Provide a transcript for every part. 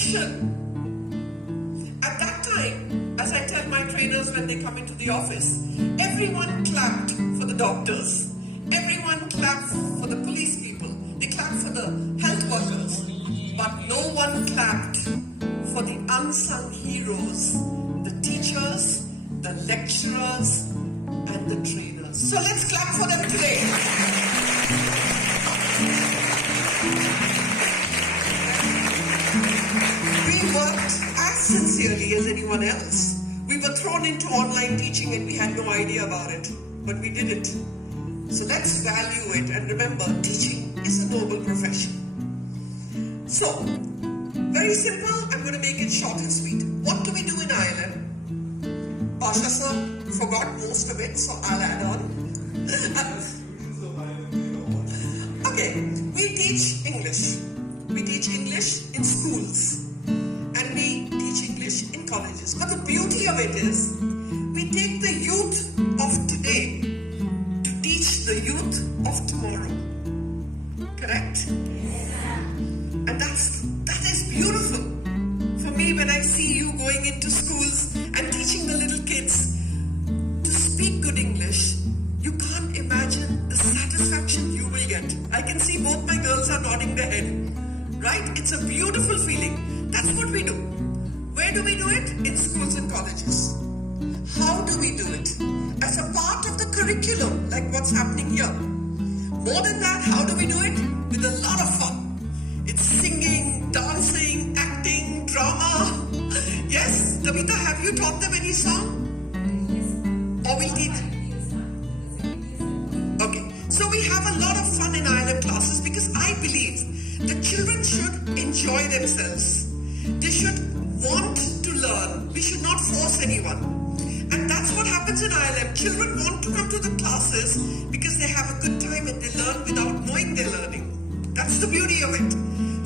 profession. At that time, as I tell my trainers when they come into the office, everyone clapped for the doctors. Everyone clapped for the police people. They clapped for the health workers. But no one clapped for the unsung heroes, the teachers, the lecturers, and the trainers. So let's clap for them today. We worked as sincerely as anyone else. We were thrown into online teaching and we had no idea about it, but we did it. So let's value it and remember, teaching is a noble profession. So, very simple, I'm going to make it short and sweet. What do we do in Ireland? Pasha sir forgot most of it, so I'll add on. Okay, we teach English. We teach English in schools. And we teach English in colleges. But the beauty of it is, we take the youth of today to teach the youth of tomorrow. Correct? And that is beautiful. For me, when I see you going into schools and teaching the little kids to speak good English, you can't imagine the satisfaction you will get. I can see both my girls are nodding their head. Right? It's a beautiful feeling. That's what we do. Where do we do it? In schools and colleges. How do we do it? As a part of the curriculum, like what's happening here. More than that, how do we do it? With a lot of fun. It's singing, dancing, acting, drama. Yes? Kavita, have you taught them any song? Or will teach? Okay. So we have a lot of fun in ILM classes because I believe the children should enjoy themselves. They should want to learn. We should not force anyone. And that's what happens in ILM. Children want to come to the classes because they have a good time and they learn without knowing they're learning. That's the beauty of it.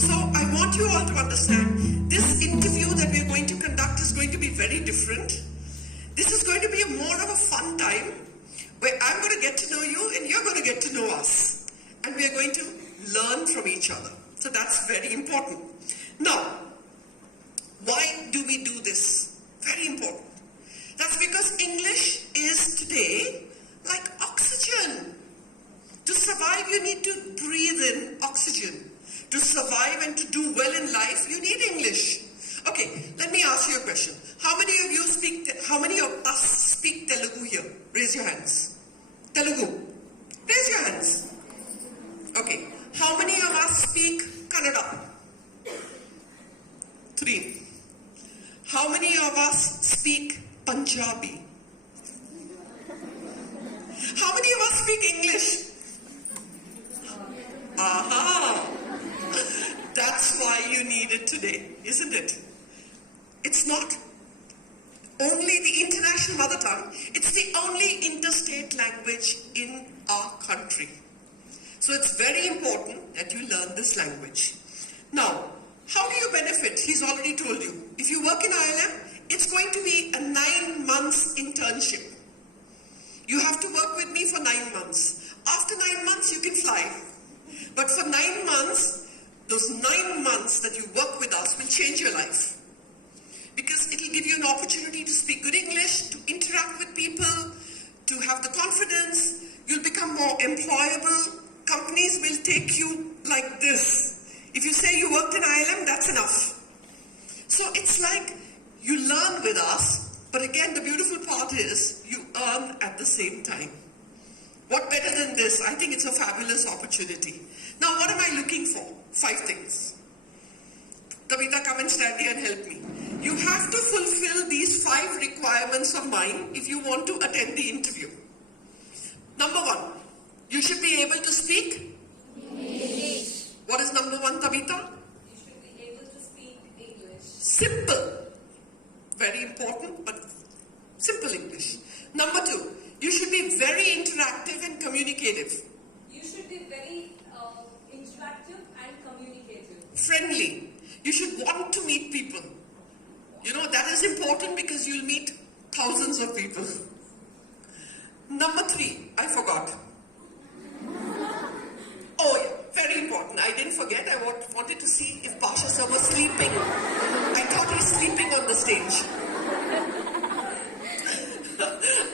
So I want you all to understand, this interview that we're going to conduct is going to be very different. This is going to be more of a fun time where I'm going to get to know you and you're going to get to know us. And we're going to learn from each other. So that's very important. Now, why do we do this? Very important. That's because English is today like oxygen. To survive, you need to breathe in oxygen. To survive and to do well in life, you need English. Okay, let me ask you a question. How many of us speak Telugu here? Raise your hands. Telugu. Raise your hands. Okay. How many of us speak Kannada? 3. How many of us speak Punjabi? How many of us speak English? Aha! That's why you need it today, isn't it? It's not only the international mother tongue, it's the only interstate language in our country. So it's very important that you learn this language. Now, how do you benefit? He's already told you. If you work in ILM, it's going to be a 9 months internship. You have to work with me for 9 months. After 9 months, you can fly. But for 9 months, those 9 months that you work with us will change your life. Because it will give you an opportunity to speak good English, to interact with people, to have the confidence. You'll become more employable. Companies will take you like this. If you say you worked in ILM, that's enough. So it's like you learn with us, but again, the beautiful part is you earn at the same time. What better than this? I think it's a fabulous opportunity. Now, what am I looking for? 5 things. Kavita, come and stand here and help me. You have to fulfill these 5 requirements of mine if you want to attend the interview. Number 1, you should be able to speak English. What is number 1, Kavita? You should be able to speak English. Simple. Very important, but simple English. Number 2, you should be very interactive and communicative. You should be very interactive and communicative. Friendly. You should want to meet people. You know, that is important because you'll meet thousands of people. Number 3, I forgot. Oh yeah, very important. I didn't forget. I wanted to see if Pasha sir was sleeping. sleeping on the stage.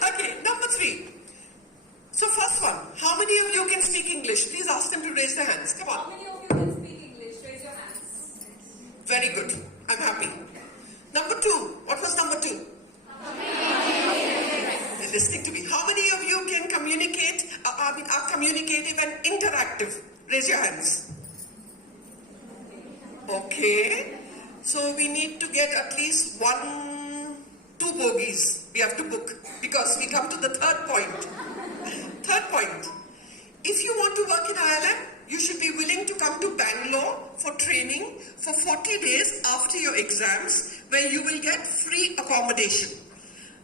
Okay, number 3. So first one, how many of you can speak English? Please ask them to raise their hands. Come How on. many of you can speak English? Raise your hands. Very good. I'm happy. Number 2. What was number 2? They're listening to me. How many of you can communicate, are communicative and interactive? Raise your hands. Okay. So we need to get at least 2 bogies. We have to book because we come to the third point. Third point. If you want to work in ILM, you should be willing to come to Bangalore for training for 40 days after your exams, where you will get free accommodation.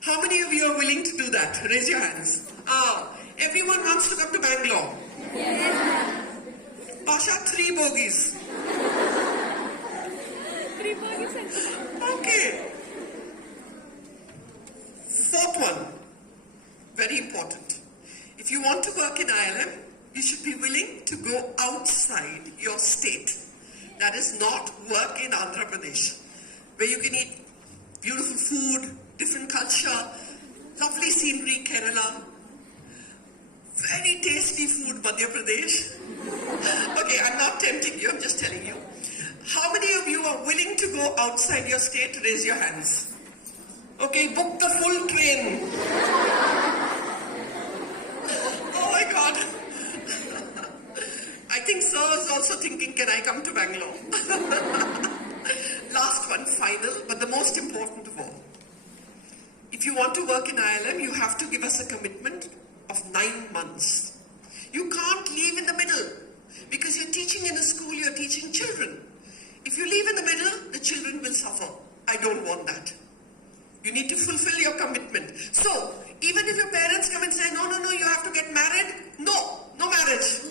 How many of you are willing to do that? Raise your hands. Everyone wants to come to Bangalore. Yes. Pasha, 3 bogies. 3 bogies. Okay. Fourth one. Very important. If you want to work in ILM, you should be willing to go outside your state. That is not work in Andhra Pradesh, where you can eat beautiful food, different culture, lovely scenery, Kerala, very tasty food, Madhya Pradesh. Okay, I'm not tempting you, I'm just telling you. How many of you are willing to go outside your state? Raise your hands. Okay, book the full train. Oh my God. I think Sir is also thinking, can I come to Bangalore? Last one, final, but the most important of all. If you want to work in ILM, you have to give us a commitment of 9 months. You can't leave in the middle because you're teaching in a school, you're teaching children. If you leave in the middle, the children will suffer. I don't want that. You need to fulfill your commitment. So, even if your parents come and say, no, you have to get married, no marriage.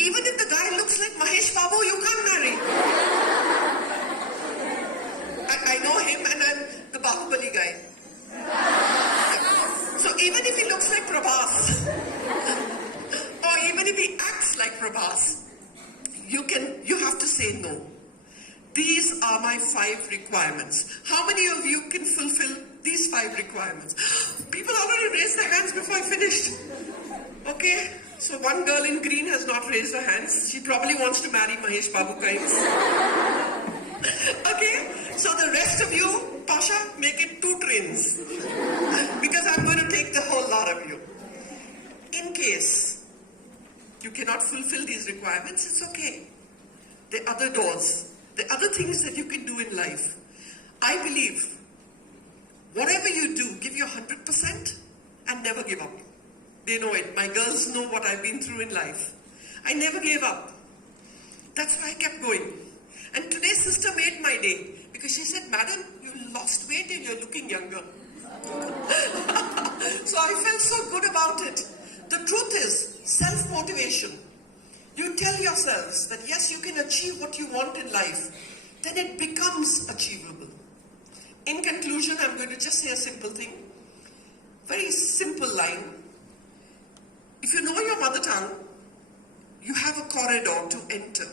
Even if the guy looks like Mahesh Babu, you can't marry. I know him and I'm the Bahubali guy. So even if he looks like Prabhas, or even if he acts like Prabhas, you have to say no. These are my 5 requirements. How many of you can fulfill these 5 requirements? People already raised their hands before I finished. Okay, so one girl in green has not raised her hands. She probably wants to marry Mahesh Babu kinds. Okay, so the rest of you, Pasha, make it 2 trains. Because I'm going to take the whole lot of you. In case you cannot fulfill these requirements, it's okay. There are other doors. There are other things that you can do in life. I believe whatever you do, give your 100% and never give up. They know it. My girls know what I've been through in life. I never gave up. That's why I kept going. And today sister made my day because she said, Madam, you lost weight and you're looking younger. So I felt so good about it. The truth is, self-motivation. You tell yourselves that yes, you can achieve what you want in life. Then it becomes achievable. In conclusion, I'm going to just say a simple thing. Very simple line. If you know your mother tongue, you have a corridor to enter.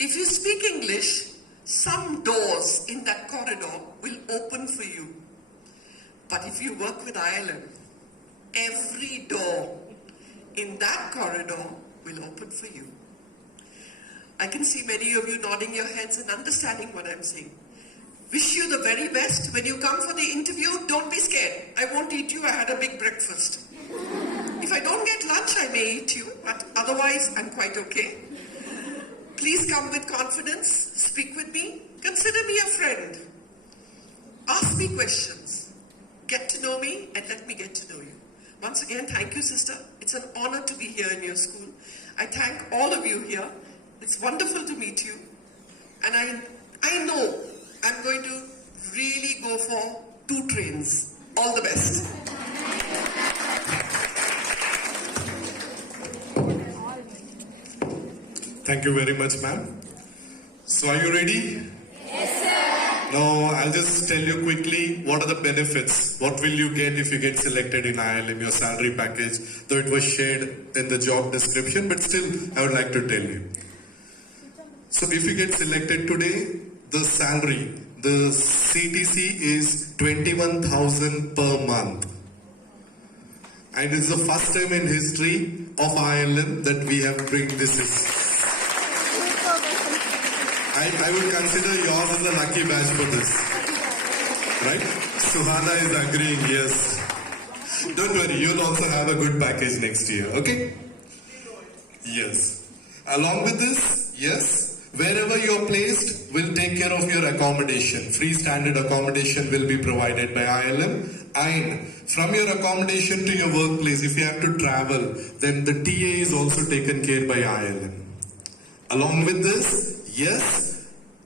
If you speak English, some doors in that corridor will open for you. But if you work with ILM, every door in that corridor will open for you. I can see many of you nodding your heads and understanding what I'm saying. Wish you the very best. When you come for the interview, don't be scared. I won't eat you. I had a big breakfast. If I don't get lunch, I may eat you, but otherwise, I'm quite okay. Please come with confidence. Speak with me. Consider me a friend. Ask me questions. Get to know me and let me get to know you. Once again, thank you, sister. It's an honor to be here in your school. I thank all of you here. It's wonderful to meet you. And I know I'm going to really go for 2 trains. All the best. Thank you very much, ma'am. So are you ready? Yes, sir. Now, I'll just tell you quickly what are the benefits. What will you get if you get selected in ILM, your salary package, though it was shared in the job description, but still, I would like to tell you. So if you get selected today, the salary, The CTC is 21,000 per month. And it's the first time in history of Ireland that we have bring this in. I would consider yours as a lucky badge for this. Right? Suhana is agreeing, yes. Don't worry, you'll also have a good package next year, okay? Yes. Along with this, yes, wherever you're placed, we'll take care of your accommodation. Free standard accommodation will be provided by ILM. And from your accommodation to your workplace, if you have to travel, then the TA is also taken care by ILM. Along with this, yes,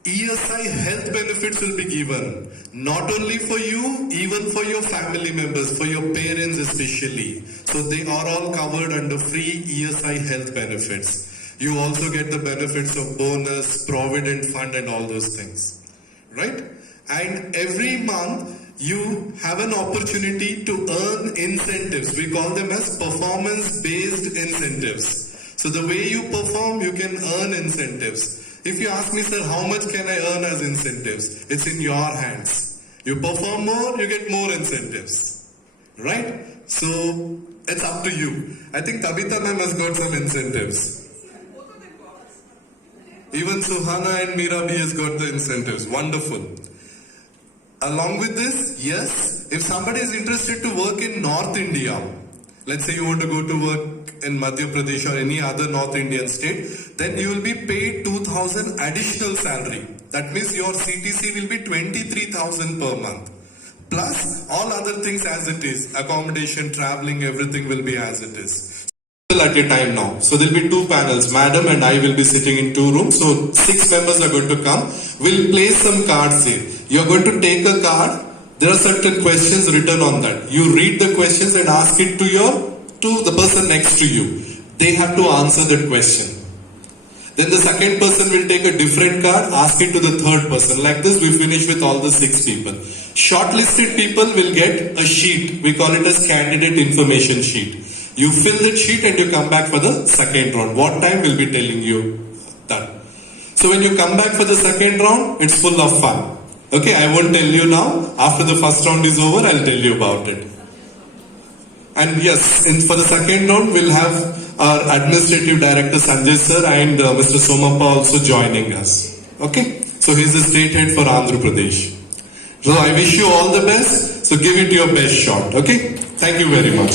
ESI health benefits will be given, not only for you, even for your family members, for your parents especially. So they are all covered under free ESI health benefits. You also get the benefits of bonus, provident fund and all those things, right? And every month you have an opportunity to earn incentives. We call them as performance-based incentives. So the way you perform, you can earn incentives. If you ask me, sir, how much can I earn as incentives? It's in your hands. You perform more, you get more incentives. Right? So, it's up to you. I think Tabitha ma'am has got some incentives. Even Suhana and Mirabi has got the incentives. Wonderful. Along with this, yes, if somebody is interested to work in North India, let's say you want to go to work in Madhya Pradesh or any other North Indian state, then you will be paid 2,000 additional salary. That means your CTC will be 23,000 per month. Plus all other things as it is. Accommodation, traveling, everything will be as it is. At a time now. So there will be two panels. Madam and I will be sitting in two rooms. So 6 members are going to come. We'll place some cards here. You're going to take a card. There are certain questions written on that. You read the questions and ask it to the person next to you. They have to answer that question. Then the second person will take a different card, ask it to the third person. Like this, we finish with all the 6 people. Shortlisted people will get a sheet. We call it as candidate information sheet. You fill that sheet and you come back for the second round. What time we'll be telling you that. So when you come back for the second round, it's full of fun. Okay, I won't tell you now. After the first round is over, I'll tell you about it. And yes, for the second round, we'll have our Administrative Director Sanjay sir and Mr. Somappa also joining us. Okay, so he's the state head for Andhra Pradesh. So I wish you all the best. So give it your best shot. Okay, thank you very much.